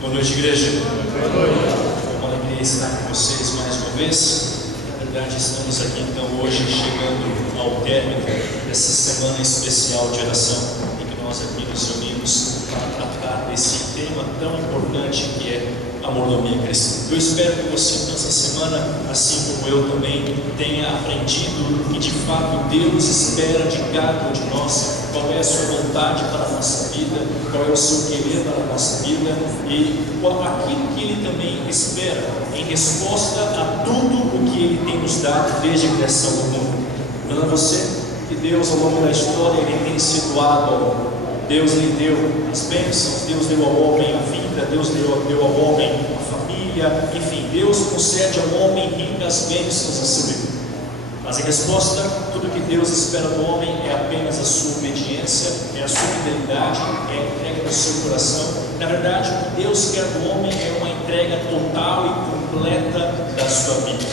Boa noite, igreja. Boa noite. É uma alegria estar com vocês mais uma vez. Na verdade, estamos aqui então hoje chegando ao término dessa semana especial de oração, em que nós aqui nos reunimos para tratar desse tema tão importante que é a mordomia cristã. Eu espero que você nessa semana, assim como eu também, tenha aprendido que de fato Deus espera de cada um de nós qual é a sua vontade para a nossa vida, qual é o seu querer para a nossa vida e aquilo que Ele também espera em resposta a tudo o que Ele tem nos dado desde a criação do mundo. Lembrando a você que Deus, ao longo da história, Ele tem sido ao homem. Deus lhe deu as bênçãos, Deus deu ao homem a vida, Deus deu ao homem a família, enfim, Deus concede ao homem ricas bênçãos a seu vida. Mas em resposta, tudo que Deus espera do homem é apenas a sua obediência, é a sua fidelidade, é a entrega do seu coração. Na verdade, o que Deus quer do homem é uma entrega total e completa da sua vida.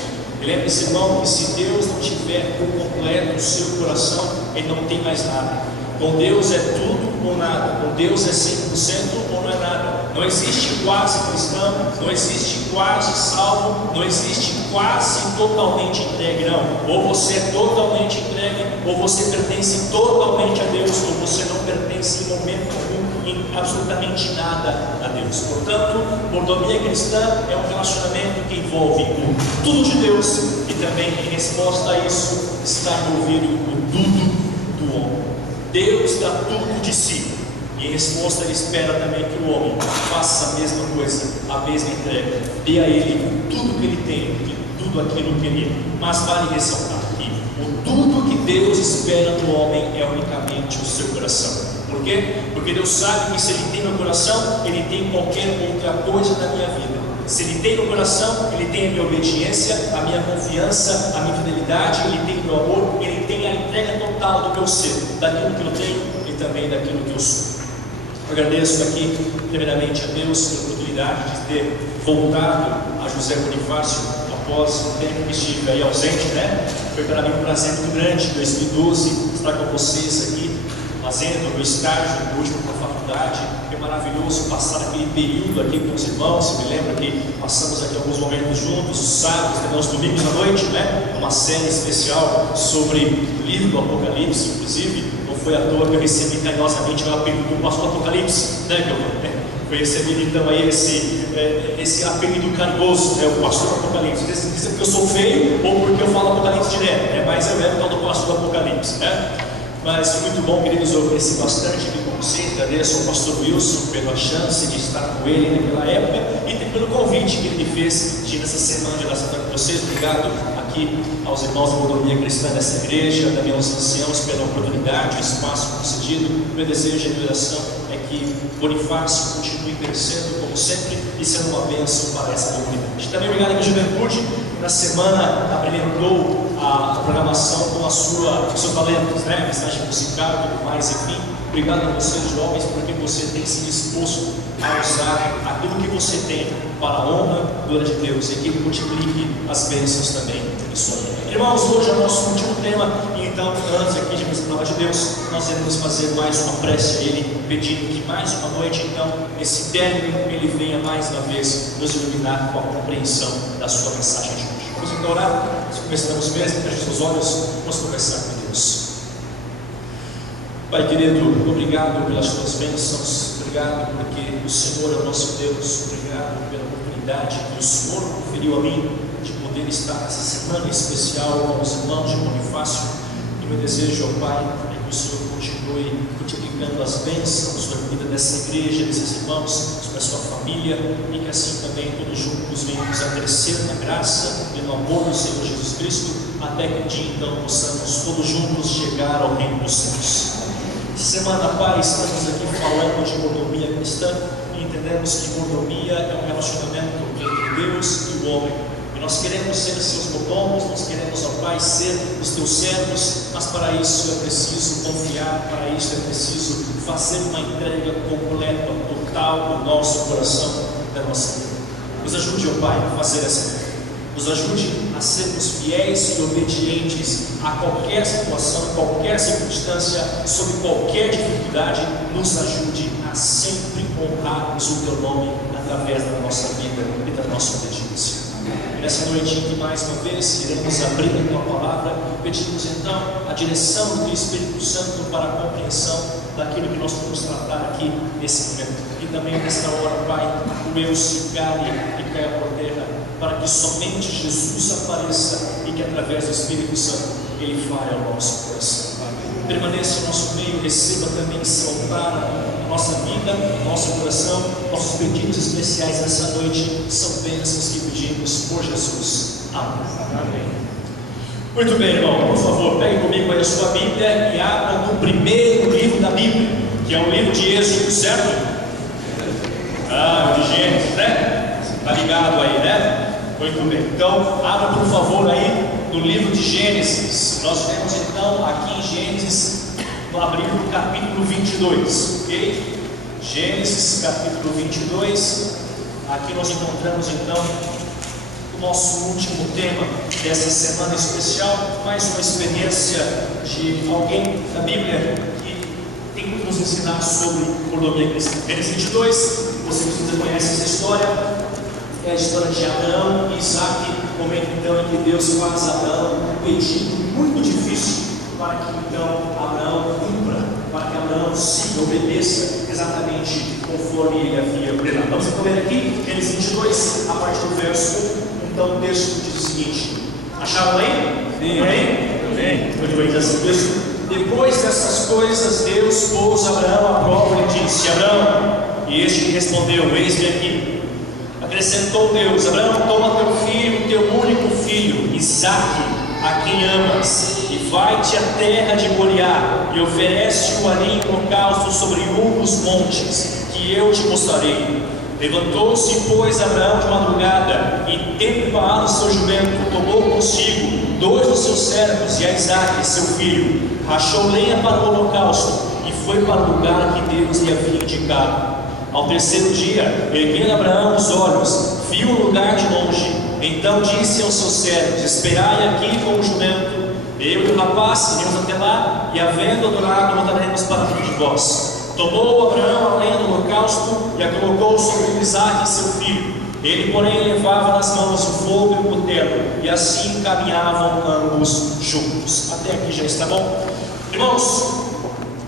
E lembre-se, irmão, que se Deus não tiver por completo o seu coração, Ele não tem mais nada. Com Deus é tudo ou nada. Com Deus é 100% ou não é nada. Não existe quase cristão, não existe quase salvo, não existe quase totalmente entregue, não. Ou você é totalmente entregue, ou você pertence totalmente a Deus, ou você não pertence em momento algum, em absolutamente nada a Deus. Portanto, mordomia cristã é um relacionamento que envolve o tudo de Deus e também, em resposta a isso, está envolvido o tudo do homem. Deus dá tudo de si. E em resposta Ele espera também que o homem faça a mesma coisa, a mesma entrega, dê a Ele tudo que Ele tem e tudo aquilo que Ele é. Mas vale ressaltar que o tudo que Deus espera do homem é unicamente o seu coração. Por quê? Porque Deus sabe que se Ele tem no coração, Ele tem qualquer outra coisa na minha vida. Se Ele tem no coração, Ele tem a minha obediência, a minha confiança, a minha fidelidade, Ele tem o meu amor, Ele tem a entrega total do meu ser, daquilo que eu tenho e também daquilo que eu sou. Eu agradeço aqui, primeiramente, a Deus pela oportunidade de ter voltado a José Bonifácio após o tempo que estive aí ausente, né? Foi para mim um prazer muito grande, em 2012, estar com vocês aqui, fazendo o meu estágio, o último para a faculdade. Foi maravilhoso passar aquele período aqui com os irmãos. Eu me lembro que passamos aqui alguns momentos juntos, os sábados, os domingos à noite, né? Uma série especial sobre o livro do Apocalipse, inclusive. Foi à toa que eu recebi carinhosamente o apelido do pastor Apocalipse, né, meu irmão? Foi recebido então aí esse apelido carinhoso, o pastor Apocalipse. Dizem que eu sou feio ou porque eu falo Apocalipse direto, né? Mas eu era o tal do pastor Apocalipse, né? Mas foi muito bom, queridos, eu cresci bastante aqui com vocês. Agradeço ao pastor Wilson pela chance de estar com ele naquela época e pelo convite que ele me fez de nessa semana de oração com vocês. Obrigado aqui aos irmãos da mordomia cristã dessa igreja, também aos anciãos pela oportunidade, o espaço concedido. Meu desejo de oração é que Bonifácio continue crescendo como sempre e sendo uma bênção para essa comunidade. Também obrigado à juventude, na semana abrilhantou a programação com seus talentos, né? Mensagem musical e tudo mais, enfim. Obrigado a vocês, jovens, porque você tem se disposto a usar aquilo que você tem para a honra e glória de Deus e que Ele multiplique as bênçãos também em sua vida. Irmãos, hoje é o nosso último tema, e então, antes aqui de a palavra de Deus, nós iremos fazer mais uma prece a Ele, pedindo que mais uma noite, então, esse término, Ele venha mais uma vez nos iluminar com a compreensão da sua mensagem de hoje. Vamos então orar, começamos mesmo, feche seus olhos, vamos conversar com Deus. Pai querido, obrigado pelas tuas bênçãos, obrigado porque o Senhor é o nosso Deus, obrigado pela oportunidade que o Senhor conferiu a mim de poder estar nessa semana especial com os irmãos de Bonifácio. E meu desejo, ó Pai, é que o Senhor continue multiplicando as bênçãos sobre a vida dessa igreja, desses irmãos, sobre a sua família, e que assim também todos juntos venhamos a crescer na graça e no amor do Senhor Jesus Cristo, até que um dia então possamos todos juntos chegar ao reino dos céus. Essa semana, Pai, estamos aqui falando de mordomia cristã e entendemos que mordomia é um relacionamento entre Deus e o homem. E nós queremos ser seus mordomos, nós queremos, ó Pai, ser os teus servos, mas para isso é preciso confiar, para isso é preciso fazer uma entrega completa, total do nosso coração, da nossa vida. Nos ajude, ó Pai, a fazer essa entrega. Nos ajude a sermos fiéis e obedientes a qualquer situação, qualquer circunstância, sob qualquer dificuldade. Nos ajude a sempre honrarmos o Teu nome através da nossa vida e da nossa obediência. Nessa noite, que mais uma vez iremos abrir a Tua Palavra, pedimos então a direção do Teu Espírito Santo para a compreensão daquilo que nós vamos tratar aqui nesse momento. E também nesta hora, Pai, o eu se cale e caia por terra, para que somente Jesus apareça e que através do Espírito Santo Ele fale ao nosso coração. Permaneça em nosso meio, receba também seu altar, a nossa vida, nosso coração, nossos pedidos especiais nessa noite são bênçãos que pedimos por Jesus. Amém. Muito bem, irmão, por favor, pegue comigo aí a sua Bíblia e abra no primeiro livro da Bíblia, que é o livro de Êxodo, certo? O de Gênesis, né? Tá ligado aí, né? Muito bem, então abra por favor aí no livro de Gênesis. Nós vemos então aqui em Gênesis, abrindo o capítulo 22, ok? Gênesis capítulo 22. Aqui nós encontramos então o nosso último tema dessa semana especial, mais uma experiência de alguém da Bíblia que tem muito nos ensinar sobre mordomia cristã. Gênesis 22, você conhece essa história. É a história de Abraão e Isaac, o momento então em que Deus faz a Abraão um pedido muito difícil para que então Abraão cumpra, para que Abraão siga, obedeça exatamente conforme ele havia ordenado. Vamos então ler aqui, Gênesis 22, a partir do verso 1. Então o texto diz o seguinte: acharam aí? Sim. Amém? Muito bem, diz assim o texto: depois dessas coisas, Deus pôs Abraão à prova e disse: Abraão, e este lhe respondeu: eis-me aqui. Acrescentou Deus: Abraão, toma teu filho, teu único filho, Isaque, a quem amas, e vai-te à terra de Moriá, e oferece-o ali em holocausto sobre um dos montes, que eu te mostrarei. Levantou-se, pois, Abraão de madrugada, e tendo preparado o seu jumento, tomou consigo 2 dos seus servos e a Isaque, seu filho, rachou lenha para o holocausto, e foi para o lugar que Deus lhe havia indicado. Ao terceiro dia, erguendo Abraão os olhos, viu o lugar de longe. Então disse aos seus servos: esperai aqui com o jumento, eu e o rapaz iremos até lá, e havendo adorado, voltaremos para junto de vós. Tomou Abraão a lenha do holocausto e a colocou sobre Isaque, seu filho. Ele, porém, levava nas mãos o fogo e o cutelo, e assim caminhavam ambos juntos. Até aqui já está bom? Irmãos,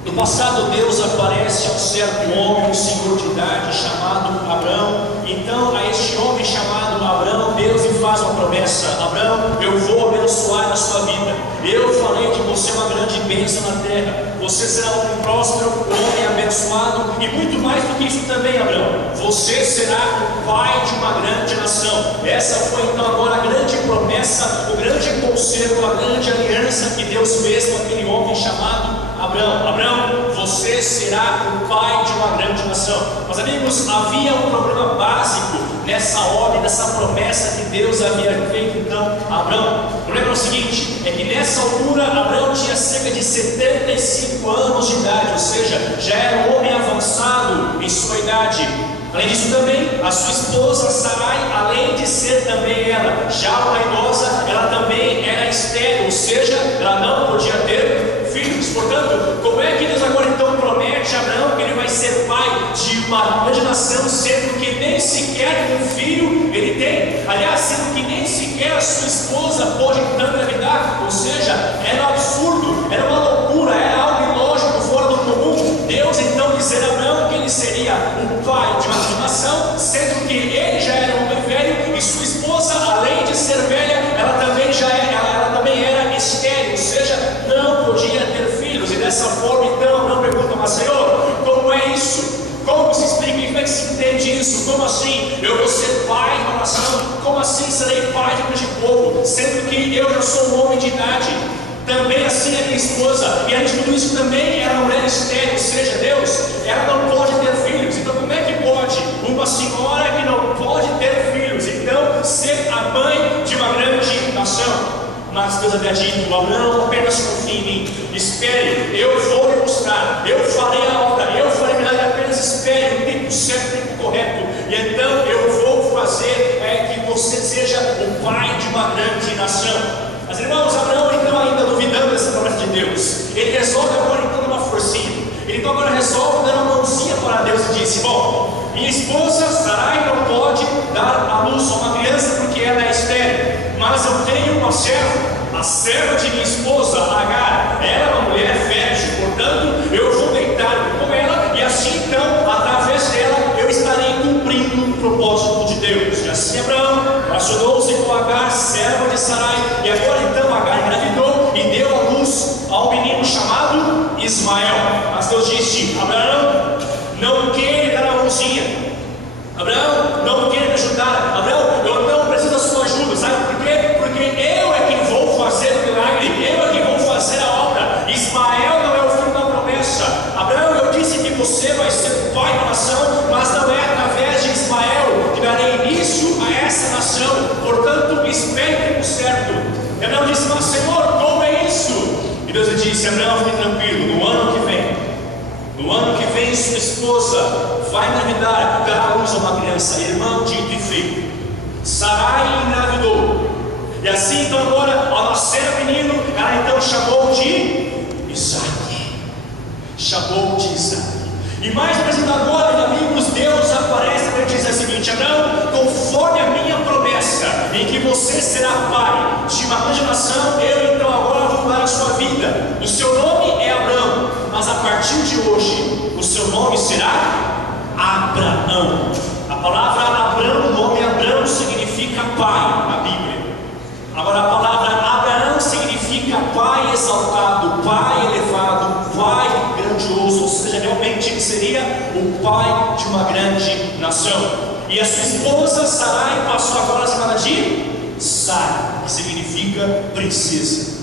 no passado, Deus aparece a um certo homem, um senhor de idade, chamado Abraão. Então, a este homem chamado Abraão, Deus lhe faz uma promessa: Abraão, eu vou abençoar a sua vida. Eu falei que você é uma grande bênção na terra. Você será um homem próspero, um homem abençoado, e muito mais do que isso também, Abraão, você será o pai de uma grande nação. Essa foi então agora a grande promessa, o grande conselho, a grande aliança que Deus fez com aquele homem chamado Abraão. Abraão, você será o pai de uma grande nação. Mas amigos, havia um problema básico nessa ordem, nessa promessa que Deus havia feito então a Abraão. O problema é o seguinte: é que nessa altura Abraão tinha cerca de 75 anos de idade, ou seja, já era um homem avançado em sua idade. Além disso também, a sua esposa Sarai, além de ser também ela já uma idosa, ela também era estéril, ou seja, ela não podia ter filhos. Portanto, como é que Deus agora então promete a Abraão que ele vai ser pai de uma grande nação, sendo que nem sequer um filho ele tem? Aliás, sendo que nem sequer a sua esposa pôde então engravidar. Ou seja, era um absurdo, era uma loucura, era algo ilógico, fora do comum. Deus então dizer a Abraão que ele seria o pai de uma nação, sendo que ele já era um homem velho e sua esposa, além de ser velha, ela também era estéril, ou seja, não podia ter filhos. E dessa forma então Abraão pergunta: mas Senhor, como é isso? Como se explica? Como é que se entende isso? Como assim eu vou ser pai de uma nação? Como assim serei pai de um grande povo, sendo que eu já sou um homem de idade? Também assim a minha esposa, e além de tudo isso também era uma mulher estéril, ou seja, Deus, ela não pode ter filhos. Então como é que pode uma senhora que não pode ter filhos então ser a mãe de uma grande nação? Mas Deus havia dito: Abraão, apenas confie em mim, espere, eu vou lhe mostrar, eu farei a obra, eu farei a milagre, apenas espere o tempo certo, o tempo correto, e então eu vou fazer que você seja o pai de uma grande nação. Mas irmãos, Abraão então, ainda duvidando dessa promessa de Deus, ele resolve agora então dar uma forcinha. Ele então agora resolve dar uma mãozinha para Deus e diz: disse: bom, minha esposa Sarai não pode dar à luz a uma criança porque ela é estéril, mas eu tenho uma serva, a serva de minha esposa Agar, ela é uma mulher fértil, portanto eu vou deitar com ela, e assim então, através dela, eu estarei cumprindo o propósito de Deus. E assim Abraão relacionou-se com Agar, serva de Sarai, e agora então Agar engravidou e deu à luz a um menino chamado Ismael. Mas Deus disse: Abraão, não queira dar a mãozinha, Abraão, não queira me ajudar, Abraão, eu não preciso da sua ajuda. Sabe por quê? Porque eu é quem vou fazer o milagre, eu é quem vou fazer a obra. Ismael não é o filho da promessa. Abraão, eu disse que você vai ser o pai da nação, mas não é através de Ismael que darei início a essa nação, portanto espere o tempo certo. E Abraão disse: mas Senhor, como é isso? E Deus lhe disse: Abraão, fique tranquilo, no ano que vem sua esposa vai engravidar, dará à luz a uma criança, irmão dito e feito. Sarai engravidou, e assim então agora, ao nascer o menino, ela então chamou de Isaac. E mais apresentadora, amigos, Deus aparece para dizer o seguinte: Abraão, conforme a minha promessa, em que você será pai de uma grande nação, eu então agora vou mudar a sua vida. O seu nome é Abraão, mas a partir de hoje, o seu nome será Abraão. A palavra Abraão, o nome Abraão significa pai na Bíblia. Agora a palavra Abraão significa pai exaltado, pai elevado, pai grandioso, ou seja, realmente ele seria o pai de uma grande nação. E a sua esposa Sarai passou agora a chamada de Sara, que significa princesa.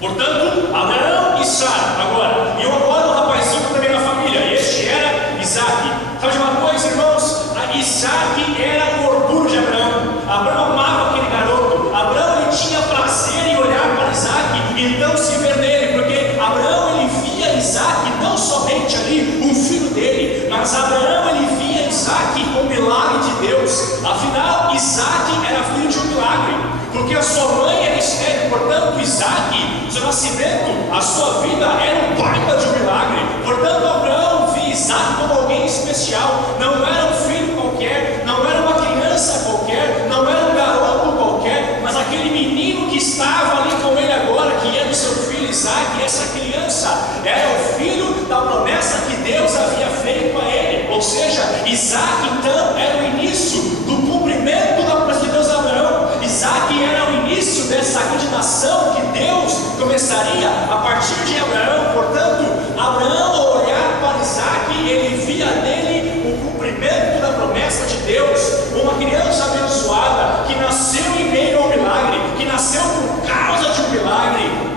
Portanto, Abraão e Sara agora. E agora um rapazinho também na família, este era Isaac. Sabe de uma coisa, irmãos? Isaac era o orgulho de Abraão. Abraão amava aquele garoto. Abraão ele tinha prazer em olhar para Isaac e então se ver nele, porque Abraão ele via Isaac não somente ali um filho dele, mas Abraão ele via Isaac como milagre de Deus. Afinal, Isaac era filho de um milagre, porque a sua mãe era estéril. Portanto, Isaac, seu nascimento, a sua vida era um baita de um milagre. Portanto, Abraão via Isaac como alguém especial. Não era um filho qualquer, não era uma criança qualquer, não era um garoto qualquer, mas aquele menino que estava ali com ele agora, que era o seu filho Isaac. Essa criança era o filho da promessa que Deus havia feito a ele. Ou seja, Isaac então era o início do cumprimento da promessa de Deus a Abraão. Isaac era o início dessa grande nação que Deus começaria a partir de Abraão. Portanto, Abraão, ao olhar para Isaac, ele via nele o cumprimento da promessa de Deus. Uma criança abençoada que nasceu em meio ao milagre, que nasceu por causa de um milagre.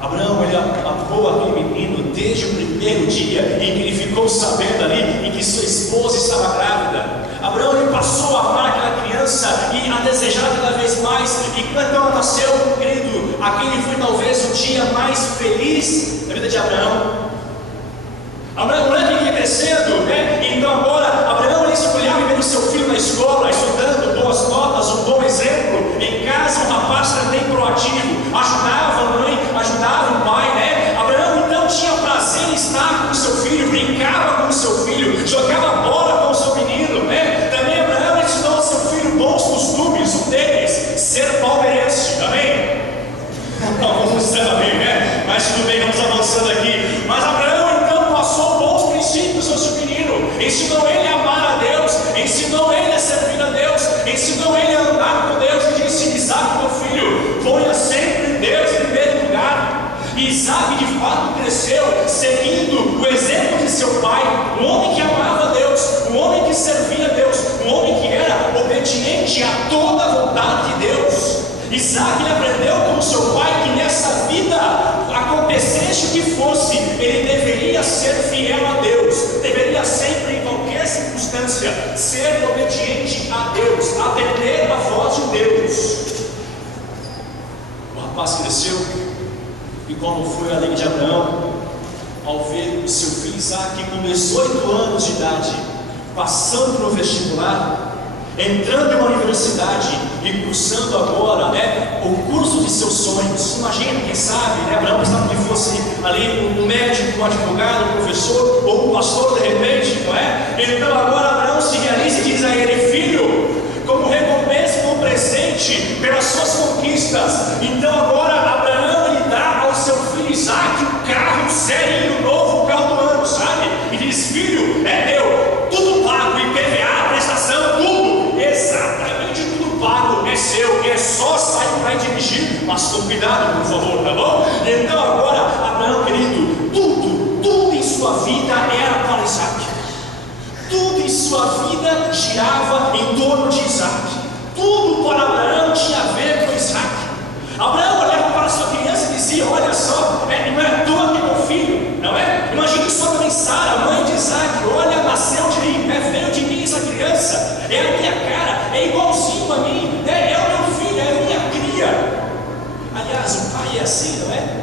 Abraão, ele amou aquele menino desde o primeiro dia em que ele ficou sabendo ali em que sua esposa estava grávida. Abraão ele passou a amar aquela criança e a desejar cada vez mais. E quando ela nasceu, querido, aquele foi talvez o dia mais feliz da vida de Abraão. Abraão, o moleque ia crescendo, né? E então agora, Abraão ele escolhia ver o seu filho na escola, estudando, boas notas, um bom exemplo. Em casa, um rapaz também proativo, ajudava a mãe, ajudava o pai, né? Abraão então tinha prazer em estar com o seu filho, brincava com o seu filho, jogava bola com o seu menino, né? Também Abraão ensinou ao seu filho bons costumes, um deles, ser palmeirense, amém? Não, vamos dizer amém, né? Mas tudo bem, vamos avançando aqui. Mas Abraão então passou bons princípios ao seu menino, ensinou ele a amar a Deus, ensinou ele a servir a Deus, ensinou ele a andar com Deus e disse: Isaac, meu filho, ponha sempre Deus em primeiro lugar. E Isaac de fato cresceu seguindo o exemplo de seu pai, um homem que amava a Deus, um homem que servia a Deus, um homem que era obediente a toda a vontade de Deus. Isaac aprendeu com seu pai que nessa vida, acontecesse o que fosse, ele deveria ser fiel a Deus, deveria sempre, em qualquer circunstância, ser obediente a Deus, atender a voz de Deus. O rapaz cresceu, e quando foi a lei de Abraão, ao ver o seu filho Isaac com 18 anos de idade, passando no vestibular, entrando em uma universidade e cursando agora, o curso de seus sonhos. Imagina, quem sabe, Abraão pensava que fosse ali um médico, um advogado, um professor ou um pastor de repente, não é? Então agora Abraão se realiza e diz a ele: filho, como recompensa, como presente pelas suas conquistas. Então agora Abraão lhe dá ao seu filho Isaque um carro zerinho novo, o carro do ano, sabe? E diz: filho, é meu, tudo pago, IPVA, prestação, tudo, exatamente tudo pago, é seu, é só sair para dirigir, mas com cuidado, por favor, tá bom? Então agora Abraão, querido, tudo em sua vida era para Isaque. Tudo em sua vida girava em torno de Isaque. Tudo para Abraão tinha a ver com Isaque. Abraão olhava para sua criança e dizia: olha só, não é à toa que meu filho, não é? Imagine sua mãe Sara, mãe de Isaque, olha, nasceu de mim, veio de mim essa criança, é a minha cara, é igualzinho a mim, é o meu filho, é a minha cria. Aliás, o pai é assim, não é?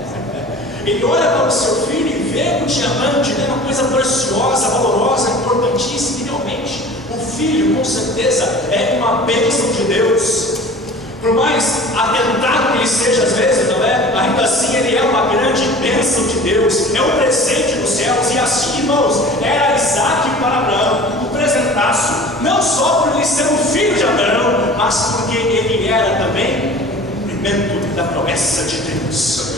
Ele olha para o seu filho e vê um diamante, uma coisa preciosa, valorosa, importantíssima, e realmente o filho, com certeza, é uma bênção de Deus. Por mais atentado que ele seja às vezes, não é? Ainda assim ele é uma grande bênção de Deus, é um presente dos céus. E assim, irmãos, era Isaque para Abraão, um presentaço, não só por ele ser um filho de Abraão, mas porque ele era também o cumprimento da promessa de Deus.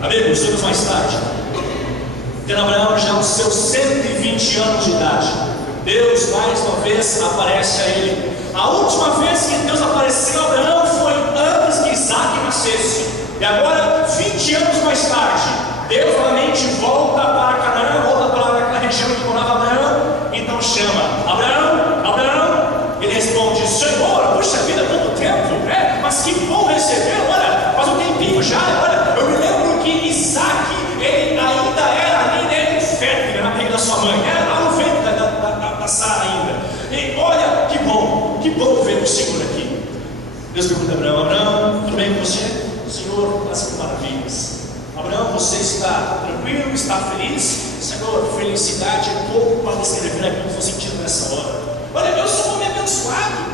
Amigos, anos mais tarde, tendo Abraão já os seus 120 anos de idade, Deus mais uma vez aparece a ele. A última vez que Deus apareceu a Abraão foi antes que Isaque nascesse. E agora, 20 anos mais tarde, Deus novamente volta para Canaã, volta para aquela região que morava Abraão. Então chama: Abraão, Abraão. Ele responde: Senhor, puxa vida, tanto tempo, mas que bom receber. Olha, faz um tempinho já. Olha, eu me lembro que Isaque, ele ainda era ali, fértil na barriga da sua mãe, era lá no ventre da Sara ainda. E olha, que bom ver o Senhor aqui. Deus pergunta a Abraão: Abraão, tudo bem com você? Senhor, as maravilhas. Abraão, você está tranquilo? Está feliz? Senhor, felicidade é pouco para descrever aquilo que eu estou sentindo nessa hora. Olha, eu sou um homem abençoado.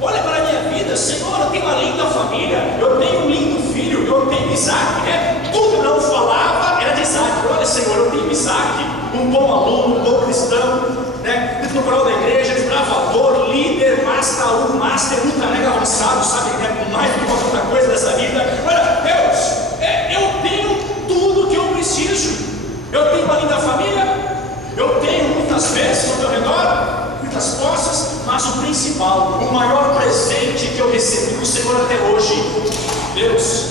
Olha para a minha vida, Senhor, eu tenho uma linda família, eu tenho um lindo filho, eu tenho Isaque, tudo não falava era de Isaque. Olha, Senhor, eu tenho Isaque, um bom aluno, um bom cristão, Procurou da igreja, desbravador, líder, master, ultra mega avançado, sabe, mais do que qualquer outra coisa dessa vida. Olha, Deus, eu tenho tudo que eu preciso. Eu tenho uma linda família, eu tenho muitas bênçãos ao meu redor, muitas posses, mas o principal, o maior presente que eu recebi do Senhor até hoje, Deus,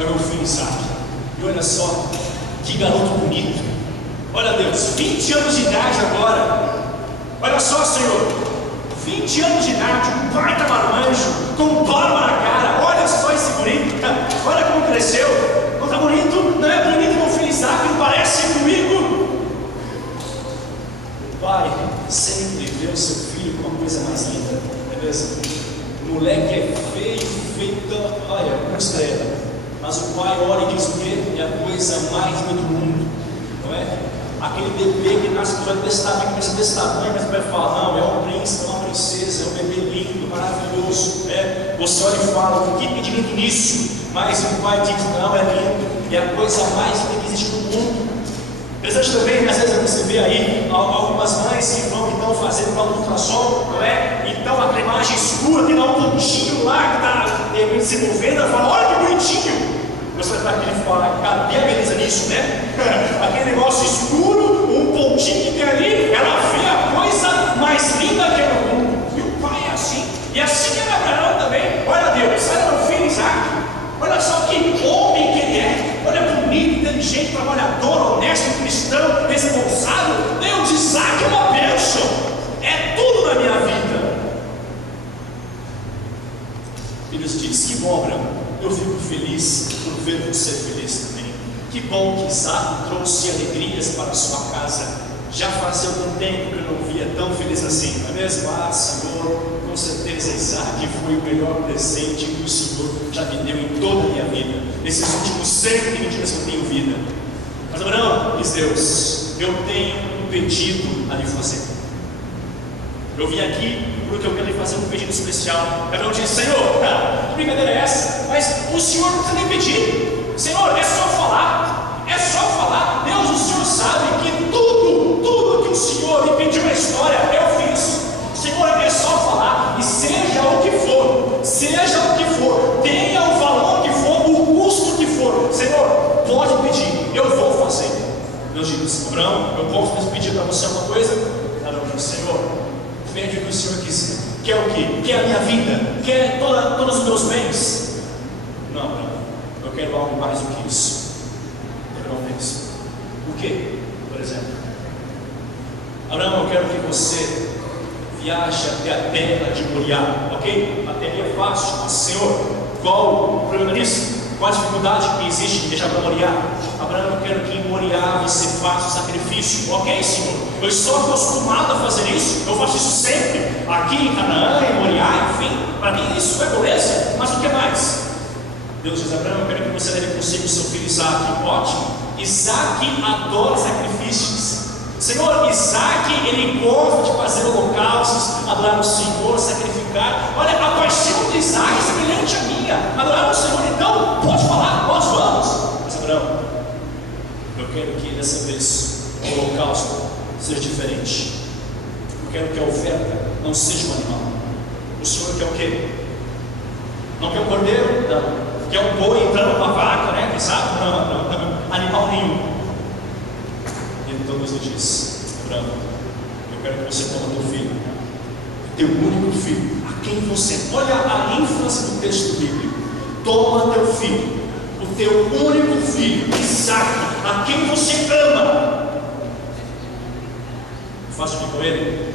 é o meu filho Isaque. E olha só, que garoto bonito. Olha, Deus, 20 anos de idade agora. Olha só, Senhor, 20 anos de idade, um baita marmanjo, com barba na cara. Olha só esse bonito, olha como cresceu. Não está bonito? Não é bonito meu filho Isaque, não parece comigo? O pai sempre vê o seu filho como a coisa mais linda, não é mesmo? O moleque é feito, olha, uma estrela. Mas o pai olha e diz o quê? É a coisa mais linda do mundo, não é? Aquele bebê que nasce desse tamanho, mas vai falar: não, é um príncipe, é uma princesa, é um bebê lindo, maravilhoso. Você olha e fala: o que de lindo nisso? Mas o pai diz: não, é lindo, é a coisa mais linda que existe no mundo. Interessante também, às vezes você vê aí algumas mães que vão então fazer uma ultrassom, não é? Então aquela imagem escura, tem lá um pontinho lá que está se movendo, ela fala: olha que bonitinho. Você vai estar aqui e fala: cara, tem a beleza nisso, né? Aquele negócio escuro, um pontinho que tem ali, ela vê a coisa mais linda que é no mundo. E o pai é assim, e assim era Abraão também. Olha, Deus, olha meu filho Isaque, olha só que homem que ele é. Olha, bonito, inteligente, trabalhador, honesto, cristão, responsável. Deus, Isaque é uma bênção, é tudo na minha vida. E Deus diz: que bom, Abraão, eu fico feliz por ver você feliz também. Que bom que Isaque trouxe alegrias para a sua casa. Já fazia algum tempo que eu não via tão feliz assim, não é mesmo? Ah, Senhor, com certeza Isaque foi o melhor presente que o Senhor já me deu em toda a minha vida, nesses últimos 120 anos que eu tenho vida. Mas Abraão, diz Deus, eu tenho um pedido a lhe fazer. Eu vim aqui porque eu quero lhe fazer um pedido especial. Abraão disse: Senhor, que brincadeira é essa? Mas o Senhor não precisa nem pedir. Senhor, é só falar. É só falar. Deus, o Senhor sabe que tudo que o Senhor me pediu na história, eu fiz. Senhor, é só falar. E seja o que for, tenha o valor que for, o custo que for, Senhor, pode pedir, eu vou fazer. Deus disse: Abraão, eu posso pedir para você uma coisa? Abraão disse: Senhor, pede o que o Senhor quiser. Quer o quê? Quer a minha vida? Quer todos os meus bens? Não, Abraão, eu quero algo mais do que isso. Abraão disse: o quê? Por exemplo, Abraão, eu quero que você viaje até a terra de Moriá, ok? A terra é fácil, mas Senhor, qual o problema nisso? Qual a dificuldade que existe em viajar para Moriá? Abraão, eu quero que em Moriá você faça o sacrifício, ok, Senhor? Eu estou acostumado a fazer isso, eu faço isso sempre, aqui em Canaã, em Moriá, enfim, para mim isso é beleza, mas o que mais? Deus diz: Abraão, eu quero que você leve consigo o seu filho Isaque. Ótimo, Isaque adora sacrifícios. Senhor, Isaque, ele gosta de fazer holocaustos, adorar o Senhor, sacrificar. Olha, a paixão de Isaque é semelhante à minha, adorar o Senhor. Então, pode falar, nós vamos. Mas Abraão, eu quero que dessa vez o holocausto seja diferente. Eu quero que a oferta não seja um animal. O Senhor quer o quê? Não quer um cordeiro? Não. Quer um boi entrando uma vaca, né? Quem sabe? Não. Animal nenhum. Então Deus lhe diz: Abraão, eu quero que você tome teu filho, teu único filho, a quem você, olha a ênfase do texto bíblico, toma teu filho, o teu único filho, Isaque, a quem você ama, faz o que com ele?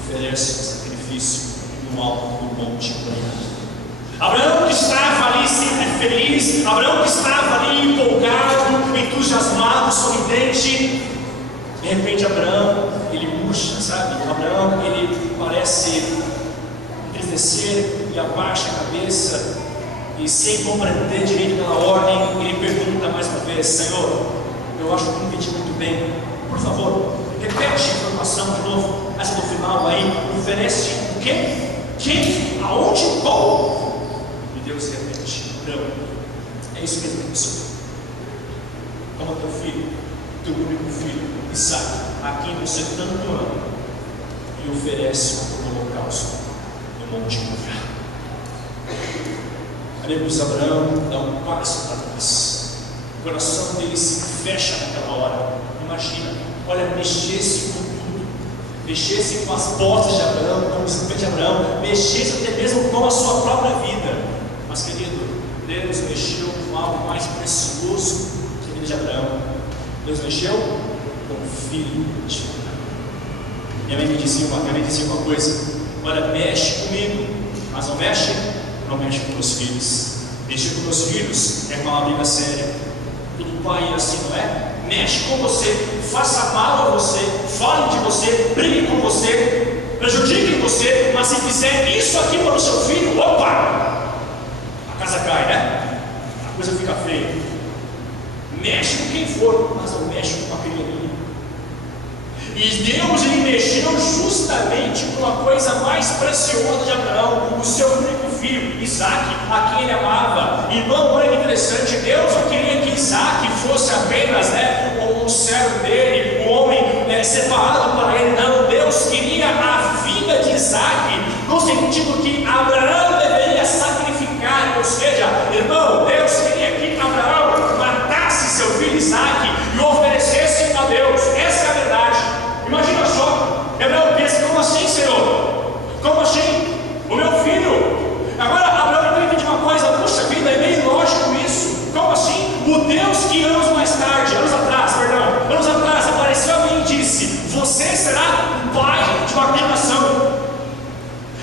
Oferece um sacrifício no alto do monte Moriá. Abraão que estava ali sempre feliz, Abraão que estava ali empolgado, entusiasmado, sorridente. De repente Abraão, ele murcha, sabe? Abraão, ele parece entristecer e abaixa a cabeça, e sem compreender direito aquela ordem, ele pergunta mais uma vez: Senhor, eu acho que não entendi muito bem, por favor, repete a informação de novo, essa do final aí, oferece o quê? Quem? Aonde? Como? Deus repete: Abraão, é isso mesmo que você. Toma teu filho, teu único filho, Isaque, a quem você tanto ama, e oferece como holocausto no monte Moriá. Amigos, Abraão dá um passo para trás. O coração dele se fecha naquela hora. Imagina, olha, mexesse com tudo, mexesse com as posses de Abraão, com o espírito de Abraão, mexesse até mesmo com a sua própria vida. Mas, querido, Deus mexeu com algo mais precioso que a vida de Abraão. Deus mexeu com o filho de Abraão. Minha mãe me dizia uma coisa: olha, mexe comigo, mas não mexe com meus filhos. Mexer com meus filhos é uma briga séria. Todo pai é assim, não é? Mexe com você, faça mal a você, fale de você, brigue com você, prejudique você, mas se fizer isso aqui para o seu filho, opa! A casa cai, né? A coisa fica feia. Mexe com quem for, mas não mexe com a criança. E Deus, ele mexeu justamente com a coisa mais preciosa de Abraão, o seu único filho, Isaque, a quem ele amava. Irmão, olha que interessante, Deus não queria que Isaque fosse apenas um servo dele, um homem separado para ele. Não, Deus queria a vida de Isaque, no sentido que Abraão deveria sacrificar. Ou seja, irmão, Deus queria que Abraão matasse seu filho Isaque e o oferecesse a Deus. Essa é a verdade. Imagina só, Abraão pensa: como assim, Senhor? Como assim? O meu filho? Agora Abraão entende de uma coisa: puxa vida, é meio lógico isso. Como assim? O Deus que anos atrás apareceu a mim e disse: você será o pai de uma grande nação.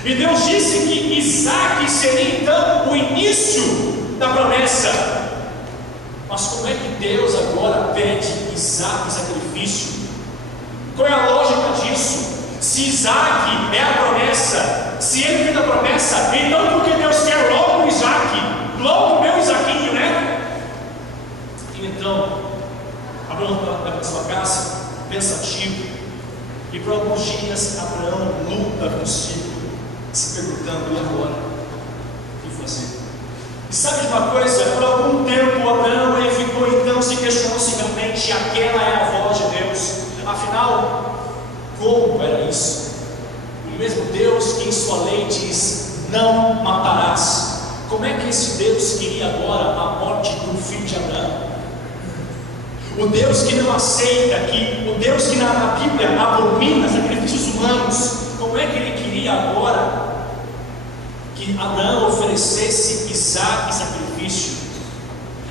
E Deus disse que Isaque seria então o início da promessa. Mas como é que Deus agora pede Isaque em sacrifício? Qual é a lógica disso? Se Isaque é a promessa, se ele fez a promessa, então porque Deus quer logo o Isaque, logo o meu Isaquinho, né? E então, Abraão vai para sua casa, pensativo, E por alguns dias Abraão luta consigo, se perguntando: e agora? O que fazer? E sabe de uma coisa? Por algum tempo Abraão ele ficou então se questionando se realmente aquela é a voz de Deus. Afinal, como era isso? O mesmo Deus que em sua lei diz: não matarás. Como é que esse Deus queria agora a morte do filho de Abraão? O Deus que não aceita, o Deus que na Bíblia abomina sacrifícios humanos, como é que ele queria agora que Abraão oferecesse Isaac em sacrifício?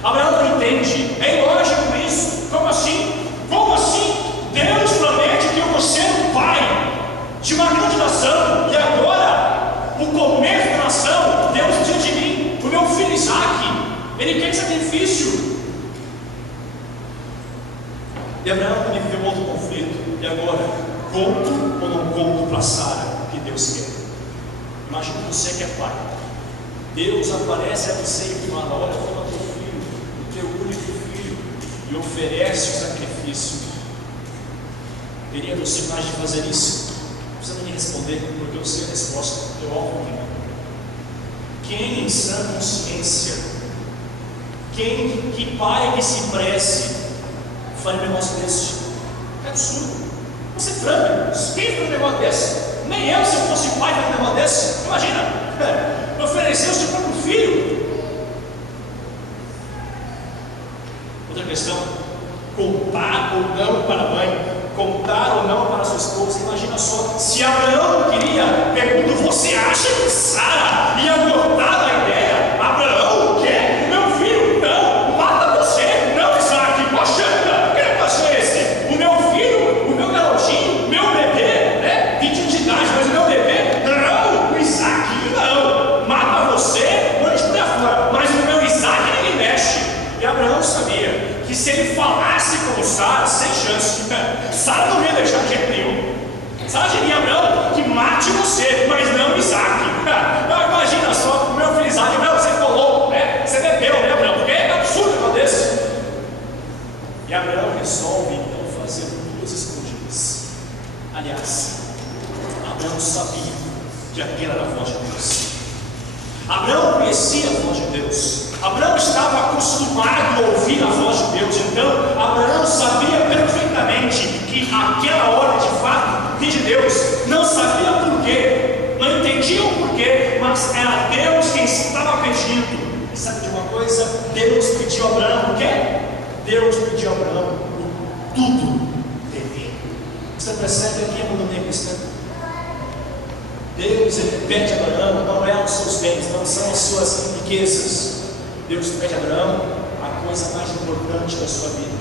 Abraão não entende, é ilógico isso. Como assim? Como assim? Deus promete que eu vou ser o pai de uma grande nação, e agora, o começo da nação, Deus precisa de mim, o meu filho Isaac, ele quer sacrifício. E Abraão também viveu outro conflito. E agora, conto ou não conto para Sara o que Deus quer? Imagina você que é pai. Deus aparece a você e fala: olha, toma teu filho, o teu único filho, e oferece o sacrifício. Teria você mais de fazer isso? Não precisa nem responder, porque eu sei a resposta. Eu óbvio que não. Quem em sã consciência, que pai que se preze faria um negócio desse? É absurdo. Você franca, quem faz um negócio desse? Nem eu, se eu fosse pai, faria um negócio desse. Imagina, oferecer o seu próprio filho. Outra questão: contar ou não para a mãe, contar ou não para a sua esposa. Imagina só, se Abraão queria, pergunto: você acha que Sara ia cortar a ideia? Abraão, o quê? Meu filho? Não, mata você, não, Isaac. Poxa, que negócio é esse? O meu filho, o meu garotinho, meu bebê, né? 20 anos de idade, mas o meu bebê? Não, o Isaac, não. Mata você, manda por fora. Mas o meu Isaac ninguém mexe. E Abraão sabia que se ele falasse com Sara, sem chance, Sara não ia deixar de jeito nenhum. Sara diria: Abraão, que mate você, mas não Isaac. Imagina só, o meu filho Isaac: não, você ficou louco, né? Você bebeu, né, Abraão? Porque é absurdo um desse. E Abraão resolve então fazer duas escondidas. Aliás, Abraão sabia que aquela era a voz de Deus. Abraão conhecia a voz de Deus. Abraão estava acostumado a ouvir a voz de Deus. Então Abraão sabia perfeitamente que aquela hora de fato vinha de Deus. Não sabia porquê, não entendia o porquê, mas era Deus quem estava pedindo. E sabe de uma coisa? Deus pediu a Abraão o quê? Deus pediu a Abraão o tudo dele. Você percebe aqui a monotonia cristã? Deus ele pede a Abraão, não é os seus bens, não são as suas riquezas. Deus pede a Abraão a coisa mais importante da sua vida.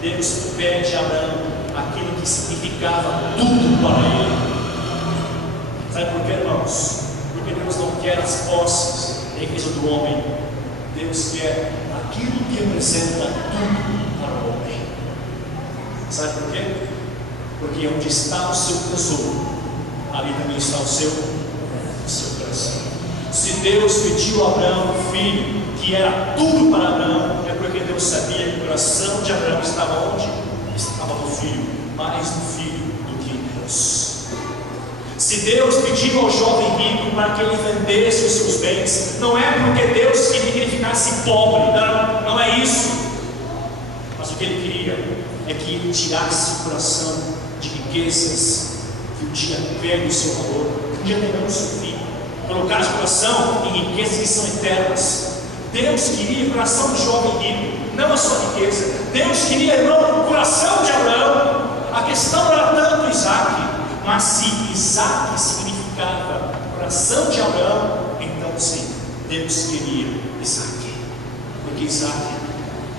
Deus pede a Abraão aquilo que significava tudo para ele. Sabe por quê, irmãos? Porque Deus não quer as posses, a riqueza do homem. Deus quer aquilo que representa tudo para o homem. Sabe por quê? Porque onde está o seu tesouro, ali também está o seu coração. Se Deus pediu a Abraão um filho que era tudo para Abraão, é porque Deus sabia que o coração de Abraão estava onde? Estava no filho, mais no filho do que em Deus. Se Deus pediu ao jovem rico para que ele vendesse os seus bens, não é porque Deus queria que ele ficasse pobre, não é isso. Mas o que ele queria é que ele tirasse o coração de riquezas que o tinha pego o seu valor, que um dia terão o seu fim, colocar o coração em riquezas que são eternas. Deus queria o coração do jovem rico, não a sua riqueza. Deus queria, irmão, o coração de Abraão. A questão não era tanto Isaac, mas se Isaac significava o coração de Abraão, então sim, Deus queria Isaac, porque Isaac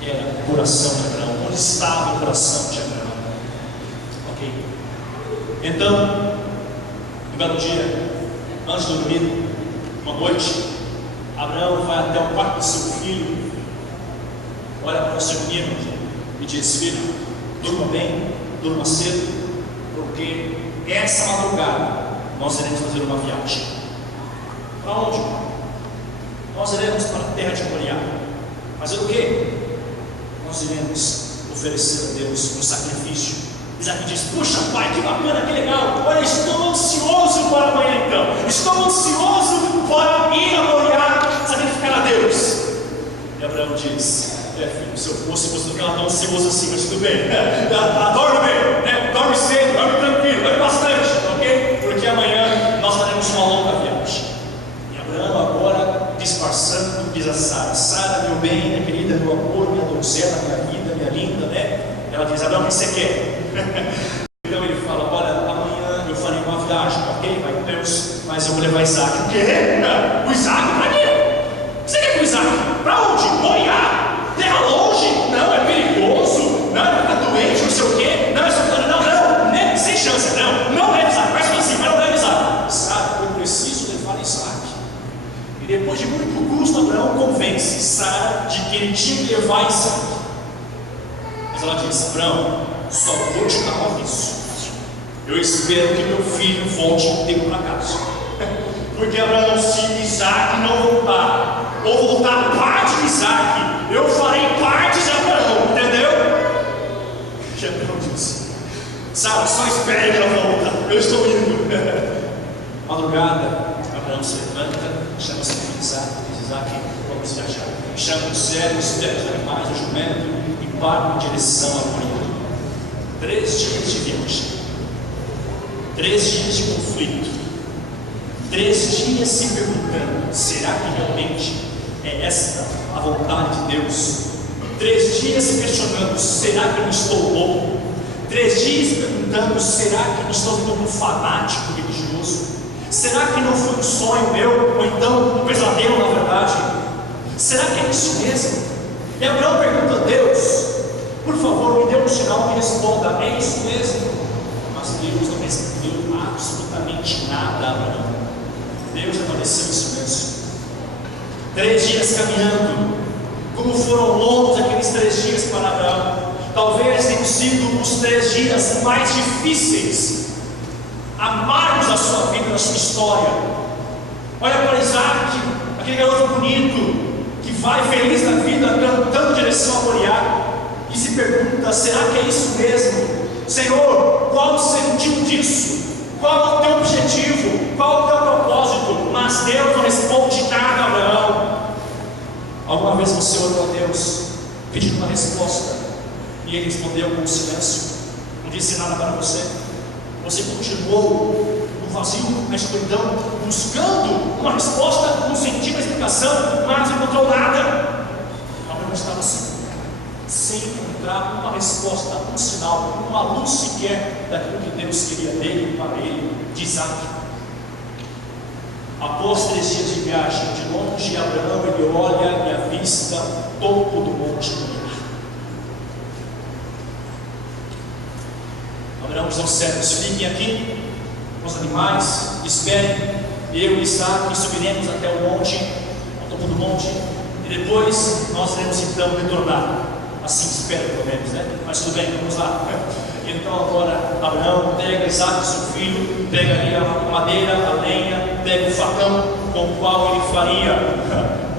era o coração de Abraão. Onde estava o coração de Abraão? Ok? Então, um belo dia, antes de dormir, uma noite, Abraão vai até o quarto do seu filho, olha para o seu menino e diz: filho, durma bem, durma cedo, porque essa madrugada nós iremos fazer uma viagem. Para onde? Nós iremos para a terra de Moriá. Fazer o quê? Nós iremos oferecer a Deus um sacrifício Isaac diz: puxa pai, que bacana, que legal, olha, estou ansioso para amanhã então, estou ansioso para ir a Moriá sacrificar a Deus. E Abraão diz: filho, se eu fosse, você não ficava tão ansioso assim, mas tudo bem, dorme bem, né? Dorme cedo, dorme tranquilo, dorme bastante, ok? Porque amanhã nós faremos uma longa viagem. E Abraão agora, disfarçando, diz a Sara: Sara, meu bem, minha querida, meu amor, minha donzela, minha vida, minha linda, né? Ela diz: Abraão, o que você quer? Então ele fala: olha, amanhã eu farei uma viagem, ok? Vai com Deus, mas eu vou levar Isaac. O quê? O Isaac? Pra quê? O que você quer com o Isaac? Pra onde? Moriá? Terra longe? Não, é perigoso. Não, vai ficar doente, não sei o quê. Não, isso aqui, não, né? Sem chance, não leve Isaac. Vai assim, mas não leve Isaac. Sara, eu preciso levar Isaac. E depois de muito custo, Abraão convence Sara de que ele tinha que levar Isaac. Mas ela diz: Abraão, só vou te dar um aviso. Eu espero que meu filho volte inteiro para casa. Porque Abraão, se Isaac não voltar, ou voltar parte de Isaac, eu farei parte de Abraão, entendeu? E Abraão disse: Sara, só espere que ela volta, eu estou indo. Madrugada, Abraão se levanta, chama seu filho Isaac, diz: Isaac, vamos viajar. Chama os servos, pega os animais, o jumento e para em direção a Moriá. 3 dias de viagem, 3 dias de conflito, 3 dias se perguntando: será que realmente é esta a vontade de Deus? 3 dias se questionando: será que eu não estou louco? 3 dias se perguntando: será que eu não estou ficando um fanático religioso? Será que não foi um sonho meu, ou então um pesadelo na verdade? Será que é isso mesmo? E Abraão pergunta a Deus: por favor, me dê um sinal, me responda, é isso mesmo? Mas Deus não respondeu absolutamente nada a Abraão. Deus apareceu em silêncio. 3 dias caminhando. Como foram longos aqueles 3 dias para Abraão. Talvez tenham sido os 3 dias mais difíceis, amargos da sua vida, da sua história. Olha para Isaac, aquele garoto bonito, que vai feliz na vida, cantando em direção a Moriá, e se pergunta: será que é isso mesmo? Senhor, qual o sentido disso? Qual é o teu objetivo? Qual é o teu propósito? Mas Deus não responde nada a Abraão. Alguma vez você orou a Deus pedindo uma resposta e Ele respondeu com silêncio? Não disse nada para você? Você continuou no vazio, na escuridão, buscando uma resposta, um sentido, uma explicação, mas não encontrou nada. Abraão estava assim, sem encontrar uma resposta, um sinal, uma luz sequer daquilo que Deus queria dele, para ele, de Isaac. Após 3 dias de viagem, de longe, Abraão ele olha e avista o topo do monte Moriá. Abraão diz aos servos: fiquem aqui com os animais, esperem, eu e Isaac subiremos até o monte, ao topo do monte, e depois nós iremos então retornar. Assim espera pelo menos, né? Mas tudo bem, vamos lá. Então agora Abraão pega Isaac, seu filho, pega ali a madeira, a lenha, pega o facão com o qual ele faria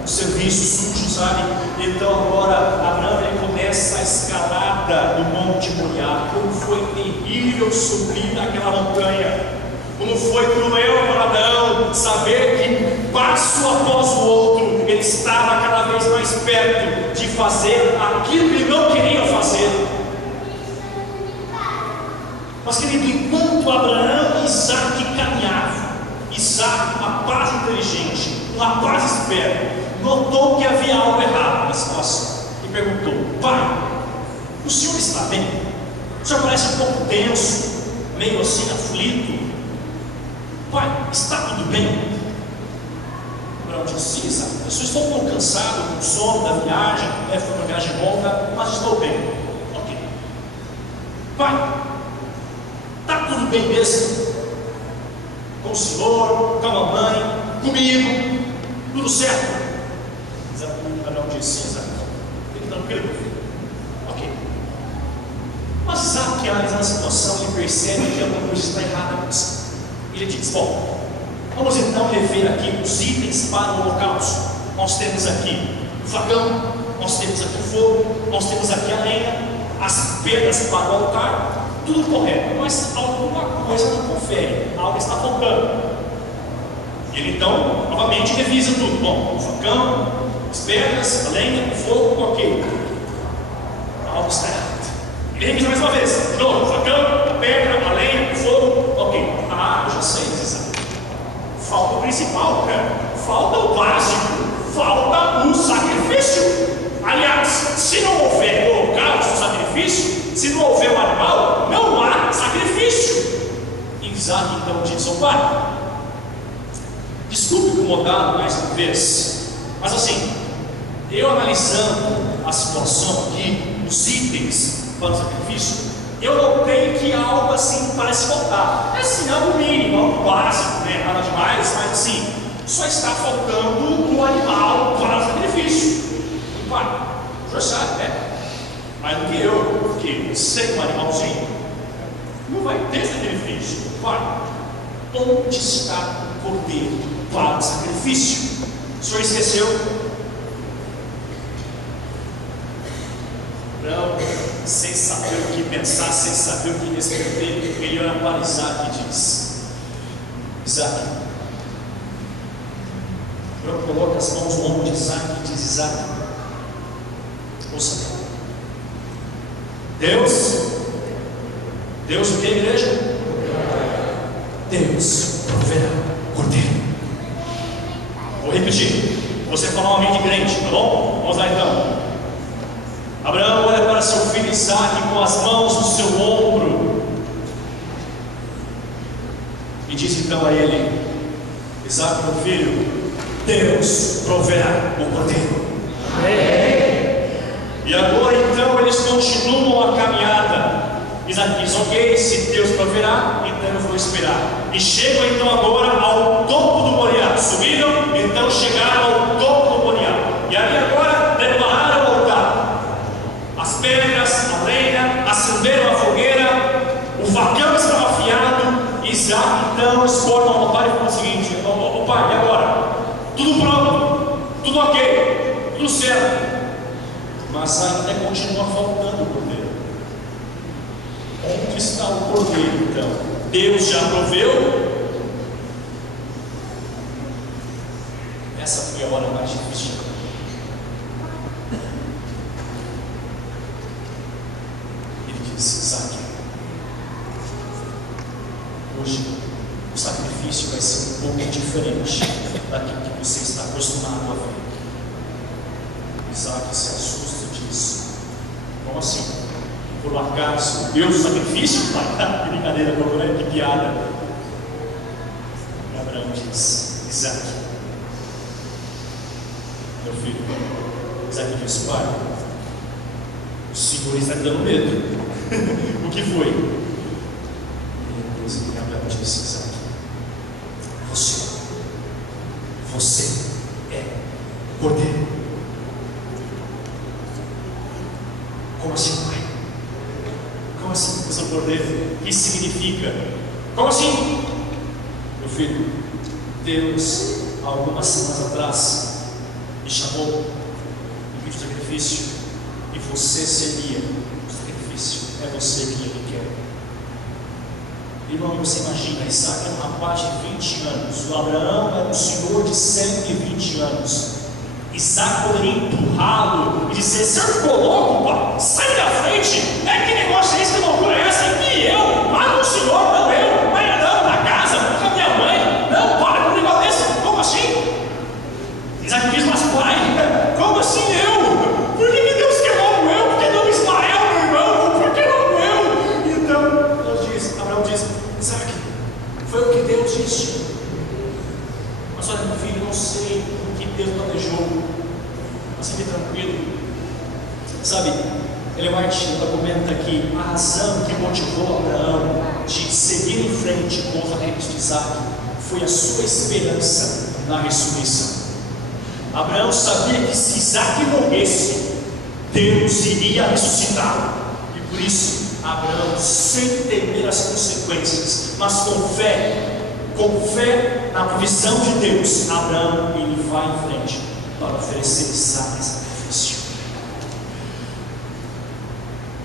o serviço sujo, sabe? Então agora Abraão ele começa a escalada do Monte Moriá. Como foi terrível subir aquela montanha, como foi cruel para Abraão saber que passo após o outro ele estava cada vez mais perto de fazer aquilo que ele não queria fazer. Mas querido, enquanto Abraão e Isaac caminhavam, Isaac, um rapaz inteligente, um rapaz esperto, notou que havia algo errado na situação e perguntou: pai, o senhor está bem? O senhor parece um pouco tenso, meio assim aflito. Pai, está tudo bem? Abraão disse: sim, Isaac, eu só estou um pouco cansado, com sono da viagem, foi uma viagem longa, mas estou bem. Ok. Pai, está tudo bem mesmo? Com o senhor, com a mamãe, comigo, tudo certo? Abraão disse: sim, Isaac, fique tranquilo, meu filho. Ok. Mas Isaac, analisando a situação, ele percebe que alguma coisa está errada com Isaac. Ele diz: bom, vamos então rever aqui os itens para o holocausto. Nós temos aqui o facão, nós temos aqui o fogo, nós temos aqui a lenha, as pedras para o altar. tudo correto, mas alguma coisa não confere, algo está faltando. Ele então, novamente, revisa tudo. Bom, o facão, as pedras, a lenha, o fogo, ok. Algo está errado. Ele revisa mais uma vez. De novo, o facão, a pedra, a lenha, o fogo, ok. Eu já sei, Isaac. Falta o principal, cara. Falta o básico. Falta o sacrifício. Aliás, se não houver o holocausto, o sacrifício, se não houver o animal, não há sacrifício. Isaac então diz ao pai: desculpe incomodá-lo mais uma vez, mas assim, eu analisando a situação aqui, os itens para o sacrifício, eu notei que algo assim parece faltar. É assim, algo mínimo, algo básico, né? Nada demais, mas assim, só está faltando o animal para o sacrifício. Pai, o senhor sabe, né? Mais do que eu, porque sem um animalzinho não vai ter sacrifício. Pai, onde está o cordeiro para o sacrifício? O senhor esqueceu? Não, sem saber o que pensar, sem saber o que responder, ele olha para Isaac e diz: Isaac. Abraão coloca as mãos no ombro de Isaac e diz: Isaac, ouça, Deus o que, igreja? Deus proverá cordeiro. Vou repetir, você falar um amém de crente, tá bom? Vamos lá então. Abraão olha para seu filho Isaac com as mãos no seu ombro e diz então a ele: Isaac, meu filho, Deus proverá o cordeiro. E agora então eles continuam a caminhada. Isaac diz: ok, se Deus proverá, então eu vou esperar. E chegam então agora ao topo do Moriá. Subiram, então chegaram ao topo do Moriá. E ali agora prepararam o altar. As pedras, a lenha, acenderam a fogueira, o facão estava afiado. Isaac então eles cortam o altar e falam o seguinte: ô pai, e agora? Tudo pronto, tudo ok, tudo certo. Mas ainda continua faltando o cordeiro. Onde está o cordeiro então? Deus já proveu? Essa foi a hora mais difícil. Ele disse: Isaac, hoje o sacrifício vai ser um pouco diferente daquilo que você está acostumado a ver. Isaac se assusta e diz: como assim? Por um acaso Deus o sacrifício? Pai, que brincadeira, que piada. E Abraão diz: Isaac, meu filho. Isaac diz: pai, o Senhor está me dando medo. O que foi? E Abraão disse: Isaac, você é cordeiro. Como assim, pai? Como assim, você é um cordeiro? O que isso significa? Como assim? Meu filho, Deus, algumas semanas atrás, me chamou e pediu sacrifício, e você seria o sacrifício. É você que ele quer. Irmão, você imagina, Isaac é um rapaz de 20 anos, o Abraão era um senhor de 120 anos. Isaac poderia empurrá-lo e dizer: você ficou louco, pai? Sai da frente! Que negócio é esse? Que loucura é essa? E eu? Mata o senhor, não eu! Vai andando na casa, com a minha mãe! Não, para com um negócio desse! Como assim? Isaac diz: mas pai, como assim eu? Por que Deus quer logo eu? Por que não Ismael, meu irmão? Por que não eu? Então, Abraão diz: Isaac, foi o que Deus disse. Mas olha, meu filho, não sei o que Deus planejou. Mas fique tranquilo. Sabe, Ellen White comenta que a razão que motivou Abraão de seguir em frente com o sacrifício de Isaac foi a sua esperança na ressurreição. Abraão sabia que se Isaac morresse, Deus iria ressuscitá-lo. E por isso, Abraão, sem temer as consequências, mas com fé na provisão de Deus, Abraão, ele vai em frente para oferecer Isaac em sacrifício.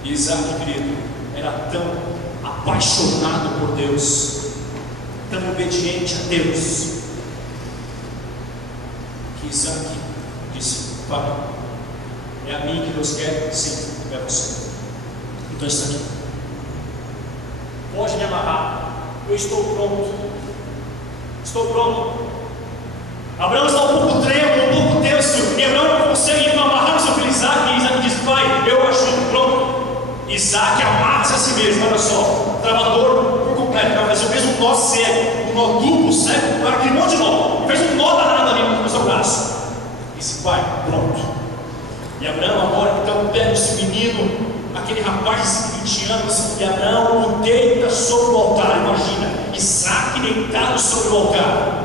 E Isaac, querido, era tão apaixonado por Deus, tão obediente a Deus, que Isaac disse: Pai, é a mim que Deus quer? Sim, é você. Então está aqui. Pode me amarrar, eu estou pronto. Estou pronto. Abraão está um pouco trêmulo, um pouco tenso, e Abraão não consegue amarrar o seu filho Isaac, e Isaac diz: Pai, eu ajudo, pronto. Isaac amarra-se a si mesmo, olha só, travador por completo, vai fazer o mesmo nó cego, um nó duplo, cego, agora aquele monte de nó, fez um nó danado ali no seu braço. Disse: Pai, pronto. E Abraão agora então pega esse menino, aquele rapaz de 20 anos, e Abraão o deita sobre o altar. Imagina, Isaac deitado sobre o altar.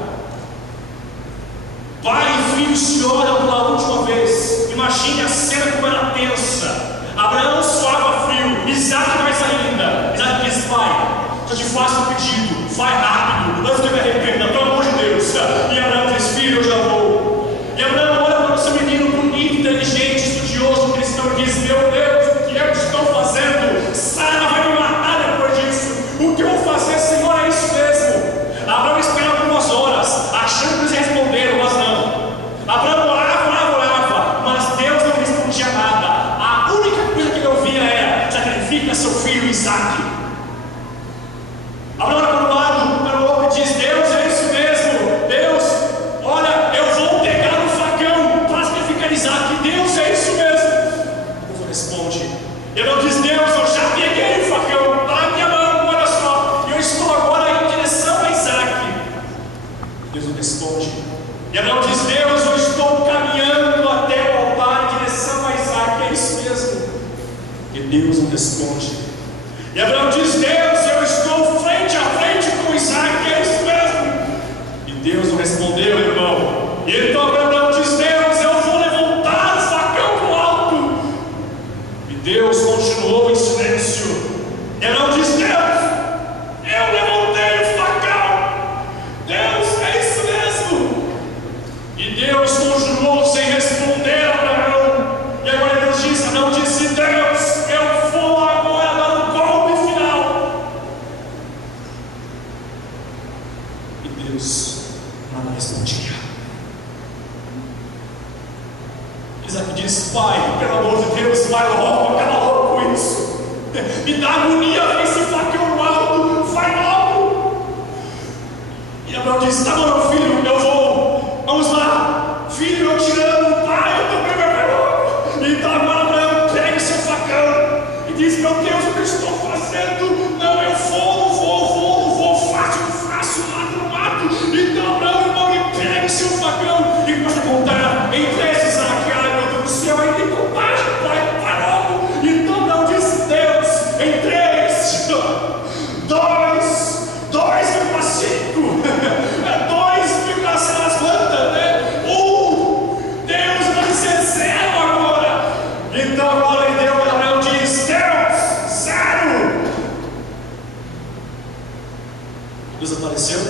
Pai e filho se olham pela última vez. Imagine a cena como era tensa. Abraão suava frio, Isaac mais ainda. Isaac diz: Pai, eu te faço um pedido, vai rápido, antes que eu me arrependa, pelo amor de Deus. E Abraão diz: Filho, eu já vou. E Abraão olha para o seu menino bonito, inteligente, estudioso, cristão, e diz: Meu Deus, o que eu estou fazendo? Sara vai me matar depois disso. O que eu vou fazer, Senhor? É isso mesmo. Abraão espera algumas horas, achando que eles responderam, mas não. Abraão orava, mas Deus não respondia nada. A única coisa que ele ouvia era: sacrifica seu filho Isaac. Abraão era para o lado, para o outro, e diz: Deus, é isso mesmo. Deus, olha, eu vou pegar o facão para sacrificar Isaac. Deus, é isso mesmo. Deus não responde. Abraão diz: Deus, eu já peguei o facão, está na minha mão, olha só, eu estou agora em direção a Isaac. Deus não responde. E Abraão diz: Deus, eu estou caminhando até o altar em direção a Isaac. É isso mesmo. E Deus não responde. E Abraão diz: Deus, eu estou frente a frente com Isaac. É isso mesmo. E Deus não respondeu, irmão. E então Abraão diz: Deus, eu vou levantar o facão para o alto. E Deus continuou em silêncio. E Abraão diz: Deus, eu levantei o facão. Deus, é isso mesmo. E Deus continuou sem responder a Abraão. E agora Deus disse: Abraão disse: Deus, eu vou agora dar o golpe final. E Deus nada respondia. Isaac disse: Pai, pelo amor de Deus, vai logo, acaba logo com isso. Me dá agonia ver esse facão no alto, vai logo. E Abraão disse: Tá bom, meu filho, eu vou. Vamos lá. Filho, eu te amo. Pai, eu também vai logo. Então agora Abraão pega o seu facão e diz: Meu Deus, o que eu estou fazendo? Não, eu vou, faço, mato. Então Abraão, irmão, ele pega o seu facão e começa a contar em 3 Isaac. Ai, meu Deus do céu, aí tem contagem, pai, vai logo. Então Abraão disse: Deus, em 3, 2, 2,5, 2, sei lá quantas, né? 1, Deus vai ser 0 agora. Então agora Deus, Abraão diz: Deus, 0. Deus apareceu.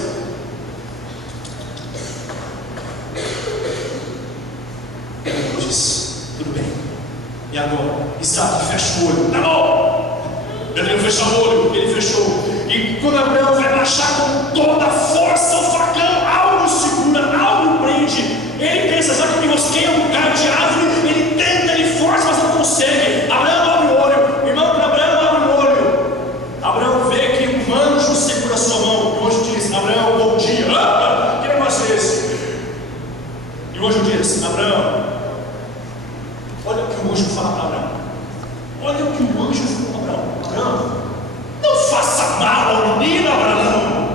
Deus disse: Tudo bem. E agora? Isaac, fecha o olho. Tá bom. Eu tenho que fechar o olho. Ele fechou. E quando Abraão vai baixar com toda a força o facão, algo segura, algo prende. Ele pensa: já que me mosqueia um cara de árvore, ele tenta, ele força, mas não consegue. Abraão abre o olho. Irmão, para Abraão abre o olho. Abraão vê que um anjo segura a sua mão. E o anjo diz: Abraão, bom dia. Que negócio é esse? E o anjo diz: Abraão, olha o que o anjo fala para Abraão. Olha o que o anjo fala para Abraão. Abraão, não faça mal ao menino, Abraão.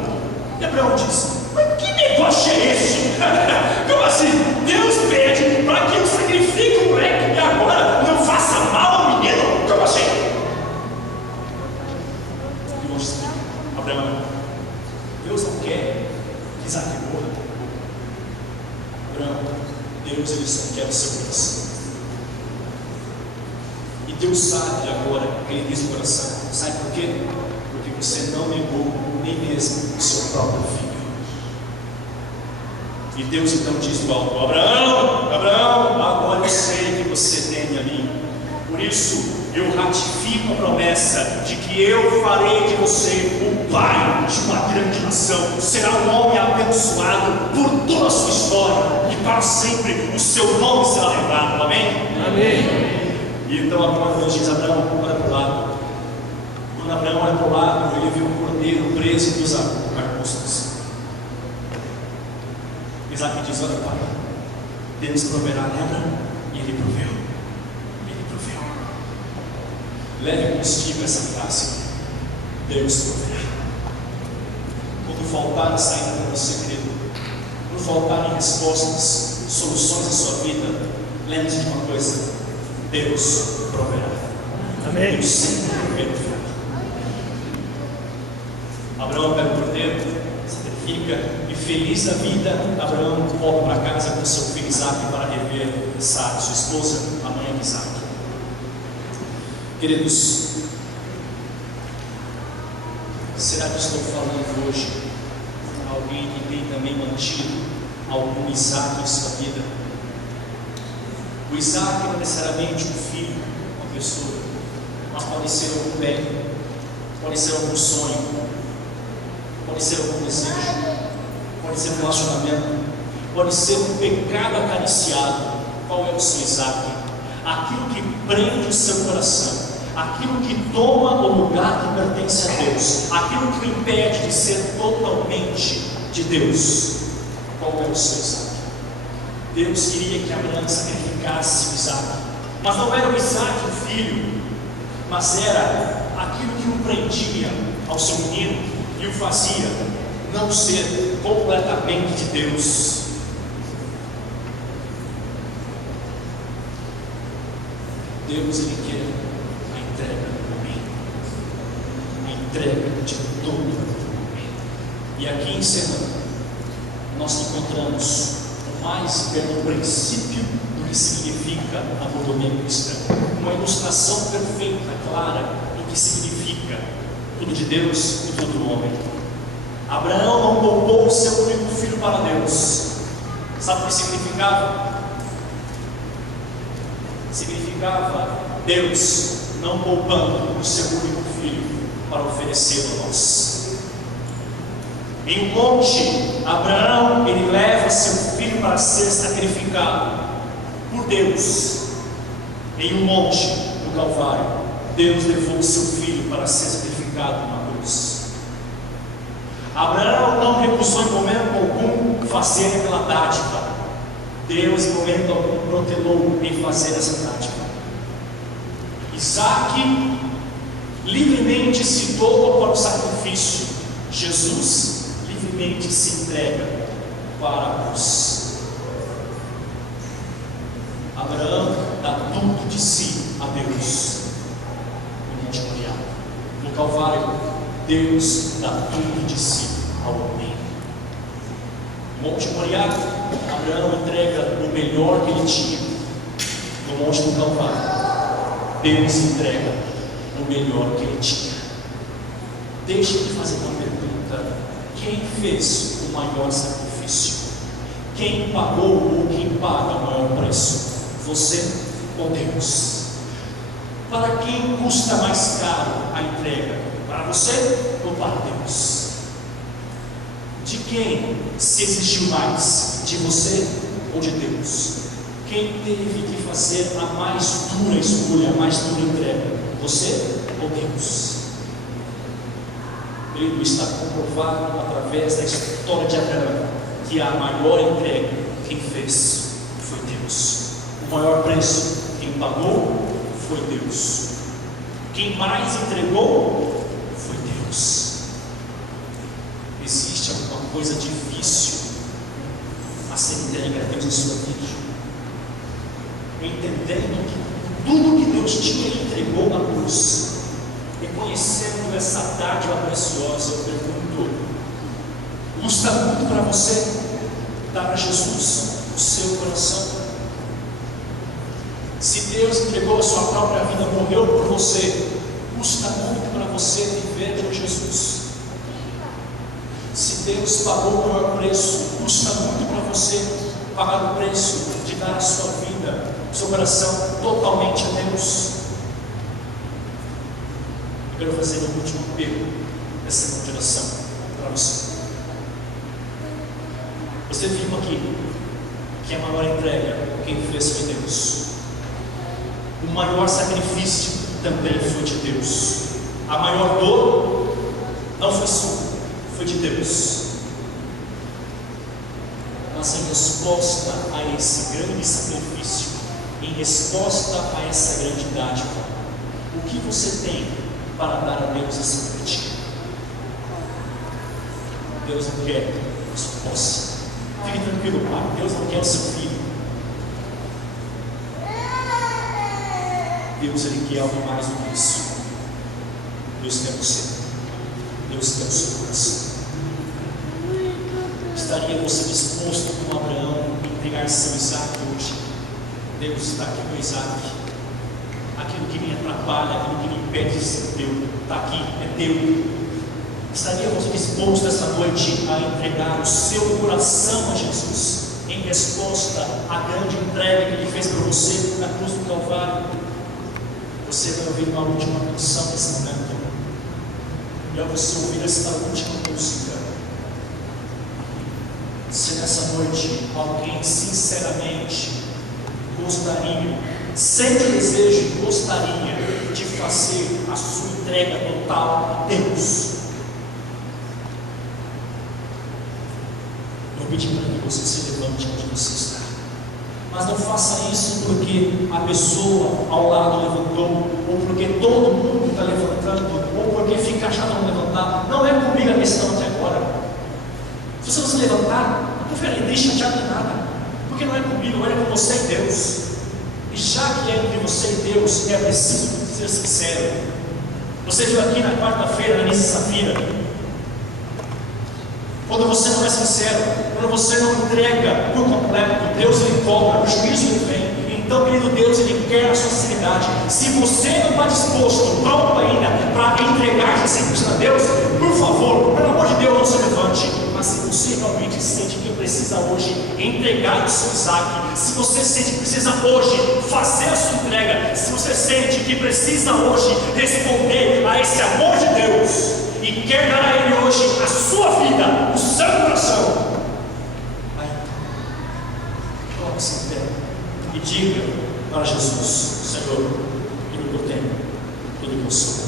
E Abraão diz: Mas que negócio é esse? Como assim? Deus pede para que eu sacrifique o moleque e agora não faça mal ao menino? Como assim? E o anjo explica: Abraão, Deus não quer que Isaac morra. Abraão, Deus, ele só quer o seu coração. E Deus sabe agora o que ele diz no coração. Sabe por quê? Porque você não negou nem mesmo o seu próprio filho. E Deus então diz do alto: Abraão, agora eu sei que você teme a mim. Por isso, eu ratifico a promessa de que eu farei de você o pai de uma grande nação. Será um homem abençoado por toda a sua história, e para sempre o seu nome será lembrado. Amém? Amém. E então Abraão diz: Abraão, olha para o lado. Quando Abraão olha para o lado, ele viu o cordeiro preso dos arbustos. Isaac diz: olha, pai, Deus proverá, né, Abraão? E ele proveu. Leve consigo essa frase: Deus proverá. Quando faltar a saída para você, querido, quando faltarem respostas, soluções à sua vida, lembre-se de uma coisa: Deus proverá. Amém. Deus sempre proverá. Abraão pega o cordeiro, sacrifica, e feliz da vida, Abraão volta para casa com seu filho Isaac para rever Sara, sua esposa, a mãe de Isaac. Queridos, será que estou falando hoje a alguém que tem também mantido algum Isaac em sua vida? O Isaac não é necessariamente um filho, uma pessoa, mas pode ser algum bem, pode ser algum sonho, pode ser algum desejo, pode ser um relacionamento, pode ser um pecado acariciado. Qual é o seu Isaac? Aquilo que prende o seu coração, aquilo que toma o lugar que pertence a Deus, aquilo que o impede de ser totalmente de Deus. Qual é o seu Isaac? Deus queria que Abraão sacrificasse o Isaac, mas não era o Isaac o filho, mas era aquilo que o prendia ao seu menino e o fazia não ser completamente de Deus. Deus, Ele quer a entrega do homem, a entrega de todo o homem. E aqui encerrando, nós encontramos o mais belo princípio do que significa a mordomia cristã, uma ilustração perfeita, clara do que significa tudo de Deus e tudo do homem. Abraão não poupou o seu único filho para Deus. Sabe o que significava? Significava Deus não poupando o seu único filho para oferecê-lo a nós. Em um monte, Abraão, ele leva seu filho para ser sacrificado por Deus. Em um monte, no Calvário, Deus levou o seu filho para ser sacrificado na cruz. Abraão não recusou em momento algum fazer aquela dádiva. Deus, em momento algum, protelou em fazer essa dádiva. Isaac livremente se doa para o sacrifício. Jesus livremente se entrega para a cruz. Abraão dá tudo de si a Deus no Monte Moriá. No Calvário, Deus dá tudo de si ao homem. No Monte Moriá, Abraão entrega o melhor que ele tinha. No Monte do Calvário, Deus entrega o melhor que ele tinha. Deixa eu te fazer uma pergunta: quem fez o maior sacrifício? Quem pagou ou quem paga o maior preço? Você ou Deus? Para quem custa mais caro a entrega? Para você ou para Deus? De quem se exigiu mais? De você ou de Deus? Quem teve que fazer a mais dura escolha, a mais dura entrega? Você ou Deus? Ele está comprovado através da história de Abraão que a maior entrega quem fez foi Deus. O maior preço quem pagou foi Deus. Quem mais entregou foi Deus. Existe alguma coisa difícil a ser entregue a Deus na sua vida? Entendendo que tudo que Deus tinha, Ele entregou na cruz. Reconhecendo essa dádiva preciosa, eu pergunto: custa muito para você dar a Jesus o seu coração? Se Deus entregou a sua própria vida, morreu por você, custa muito para você viver por Jesus? Se Deus pagou o maior preço, custa muito para você pagar o preço de dar a sua vida, o seu coração totalmente a Deus? quero fazer o último apelo dessa semana de oração para você. Você viu aqui que a maior entrega quem fez foi Deus. O maior sacrifício também foi de Deus. A maior dor não foi sua, foi de Deus. Mas em resposta a esse grande sacrifício, em resposta a essa grande dádiva, o que você tem para dar a Deus essa noite? Deus não quer a sua posse. Fique tranquilo, pai. Deus não quer o seu filho. Deus, Ele quer algo mais do que isso. Deus quer você. Deus quer o seu coração. Estaria você disposto, como Abraão, a entregar seu Isaac hoje? Deus está aqui com Isaac. Aquilo que me atrapalha, aquilo que me impede de ser teu, está aqui, é teu. Estaria você disposto essa noite a entregar o seu coração a Jesus, em resposta à grande entrega que Ele fez para você na cruz do Calvário? Você vai ouvir uma última canção nesse momento. E ao você ouvir esta última música, se nessa noite alguém sinceramente gostaria, sente desejo, gostaria de fazer a sua entrega total a Deus, eu pedi para que você se levante onde você está. Mas não faça isso porque a pessoa ao lado levantou, ou porque todo mundo está levantando, ou porque fica achando não levantar. Não é comigo a questão até agora. Se você não se levantar, não fica nem chateado nem nada, porque não é comigo, é com você e Deus. E já que é entre você e Deus, é preciso ser sincero. Você viu aqui na quarta-feira, na missa Safira, quando você não é sincero, quando você não entrega por completo, Deus Ele cobra, o juízo Ele vem. Então, querido Deus, Ele quer a sua sinceridade. Se você não está disposto, pronto ainda, para entregar 100% a Deus, por favor, pelo amor de Deus, não se levante. Mas se você realmente sente que precisa hoje entregar o seu Isaac, se você sente que precisa hoje fazer a sua entrega, se você sente que precisa hoje responder a esse amor de Deus, e quer dar a Ele hoje a sua vida, o seu coração, aí coloque-se em pé e diga para Jesus: Senhor, tudo que eu tenho, tudo que eu sou,